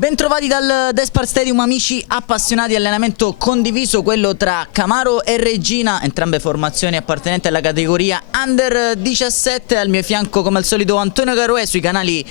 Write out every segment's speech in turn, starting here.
Bentrovati dal Despar Stadium, amici appassionati di allenamento condiviso, quello tra Camaro e Regina, entrambe formazioni appartenenti alla categoria Under 17. Al mio fianco, come al solito, Antonio Caruè sui canali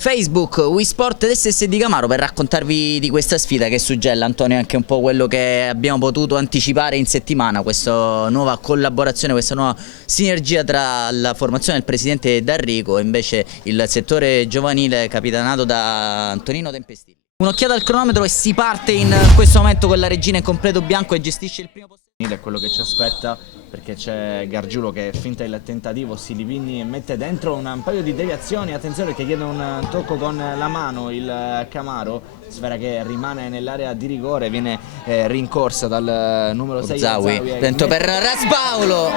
Facebook, Wii Sport ed SSD Camaro per raccontarvi di questa sfida che suggella, Antonio, anche un po' quello che abbiamo potuto anticipare in settimana, questa nuova collaborazione, questa nuova sinergia tra la formazione del presidente D'Arrigo e invece il settore giovanile capitanato da Antonino Tempestilli. Un'occhiata al cronometro e si parte in questo momento con la Regina in completo bianco e gestisce il primo posto. È quello che ci aspetta, perché c'è Gargiulo che finta il tentativo, Silipini mette dentro un paio di deviazioni, attenzione perché chiede un tocco con la mano il Camaro, sfera che rimane nell'area di rigore, viene rincorsa dal numero 6 Orzawi, dentro per Raspaolo.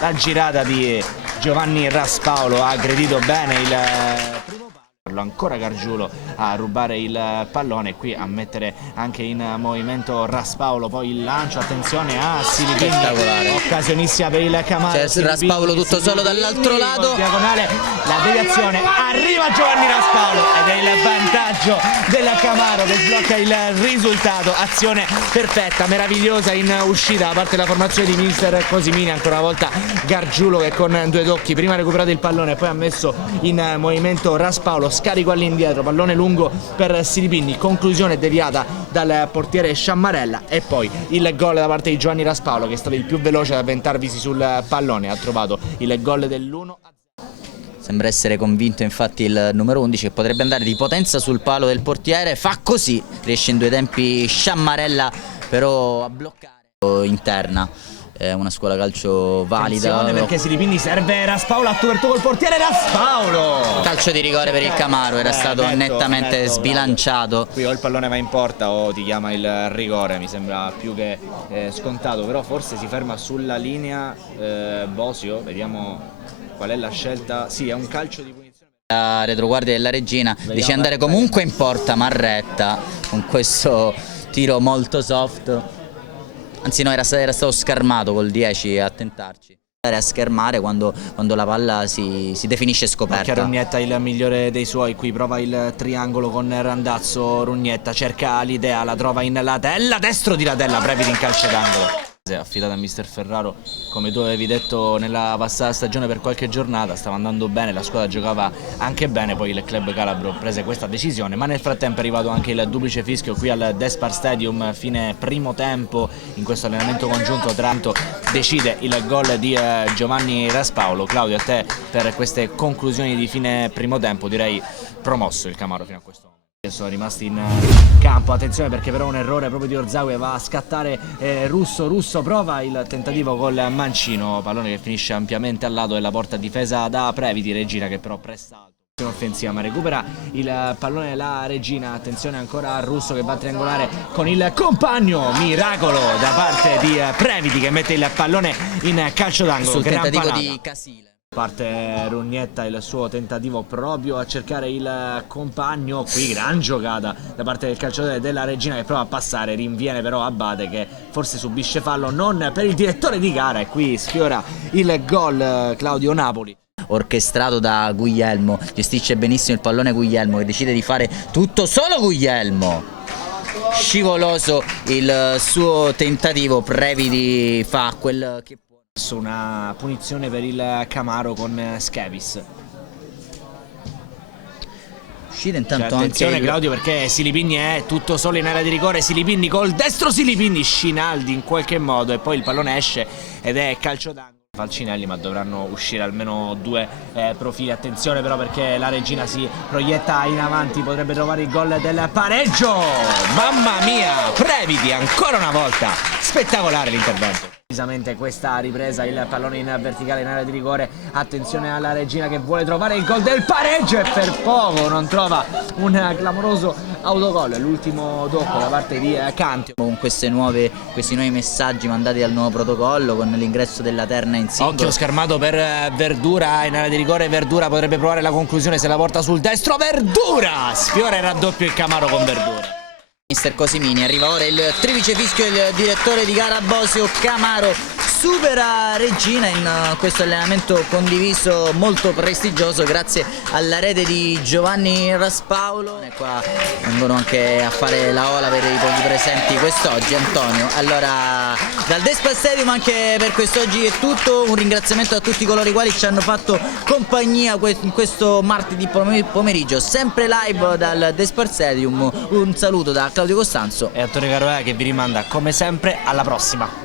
La girata di Giovanni Raspaolo ha aggredito bene il primo palo, ancora Gargiulo a rubare il pallone e qui a mettere anche in movimento Raspaolo, poi il lancio, attenzione a Silipini, occasionissima per il Camaro, c'è Raspaolo tutto solo dall'altro lato, diagonale, la deviazione, arriva Giovanni Raspaolo ed è il vantaggio del Camaro che sblocca il risultato, azione perfetta, meravigliosa in uscita da parte della formazione di mister Cosimini, ancora una volta Gargiulo che con due tocchi prima ha recuperato il pallone e poi ha messo in movimento Raspaolo, scarico all'indietro, pallone lungo per Silipini, conclusione deviata dal portiere Sciammarella e poi il gol da parte di Giovanni Raspaolo che è stato il più veloce ad avventarvisi sul pallone, ha trovato il gol dell'1-0. Sembra essere convinto infatti il numero 11 che potrebbe andare di potenza sul palo del portiere, fa così, riesce in due tempi Sciammarella però a bloccare interna. È una scuola calcio valida. Attenzione perché Silipini serve Raspaolo, ha coperto col portiere Raspaolo. Calcio di rigore per il Camaro, era stato nettamente sbilanciato. Qui o il pallone va in porta o ti chiama il rigore, mi sembra più che scontato, però forse si ferma sulla linea Bosio, vediamo qual è la scelta. Sì, è un calcio di punizione. La retroguardia della Regina dice andare comunque in porta Marretta con questo tiro molto soft. Anzi no, era stato schermato col 10 a tentarci. Andare a schermare quando la palla si definisce scoperta. Rugnetta il migliore dei suoi, qui prova il triangolo con Randazzo, Rugnetta cerca l'idea, la trova in Latella, destro di Latella, Previti in calcio d'angolo. Affidata a mister Ferraro, come tu avevi detto nella passata stagione per qualche giornata, stava andando bene, la squadra giocava anche bene, poi il club calabro prese questa decisione, ma nel frattempo è arrivato anche il duplice fischio qui al Despar Stadium, fine primo tempo in questo allenamento congiunto, Tranto decide il gol di Giovanni Raspaolo. Claudio, a te per queste conclusioni di fine primo tempo, direi promosso il Camaro fino a questo momento. Sono rimasti in campo, attenzione perché però un errore proprio di Orzawi, va a scattare Russo prova il tentativo col mancino, pallone che finisce ampiamente al lato della porta difesa da Previti, Regina che però presta alto. Offensiva ma recupera il pallone la Regina, attenzione ancora a Russo che va a triangolare con il compagno, miracolo da parte di Previti che mette il pallone in calcio d'angolo sul tentativo di Casile. Parte Rugnetta, il suo tentativo proprio a cercare il compagno, qui gran giocata da parte del calciatore della Regina che prova a passare, rinviene però Abate che forse subisce fallo non per il direttore di gara e qui sfiora il gol Claudio Napoli. Orchestrato da Guglielmo, gestisce benissimo il pallone Guglielmo che decide di fare tutto solo Guglielmo. Scivoloso il suo tentativo, Previti fa quel che può. Una punizione per il Camaro con Schevis. Uscita intanto attenzione anche Claudio perché Silipini è tutto solo in area di rigore, Silipini col destro, Silipini, Scinaldi in qualche modo e poi il pallone esce ed è calcio d'angolo. Falcinelli, ma dovranno uscire almeno due profili, attenzione però perché la Regina si proietta in avanti, potrebbe trovare il gol del pareggio, mamma mia, Previti ancora una volta, spettacolare l'intervento. Precisamente questa ripresa, il pallone in verticale in area di rigore, attenzione alla Regina che vuole trovare il gol del pareggio e per poco non trova un clamoroso autogol, l'ultimo tocco da parte di Cantio. Con questi nuovi messaggi mandati dal nuovo protocollo, con l'ingresso della terna in singolo. Occhio schermato per Verdura in area di rigore, Verdura potrebbe provare la conclusione se la porta sul destro, Verdura sfiora il raddoppio il Camaro con Verdura. Mister Cosimini, arriva ora il triplice fischio, il direttore di gara Bosio, Camaro supera Regina in questo allenamento condiviso molto prestigioso grazie alla rete di Giovanni Raspaolo. E qua vengono anche a fare la ola per i pochi presenti quest'oggi, Antonio. Allora dal Despot Stadium anche per quest'oggi è tutto, un ringraziamento a tutti coloro i quali ci hanno fatto compagnia in questo martedì pomeriggio, sempre live dal Despot Stadium. Un saluto da Claudio Costanzo e Antonio Carola che vi rimanda come sempre alla prossima.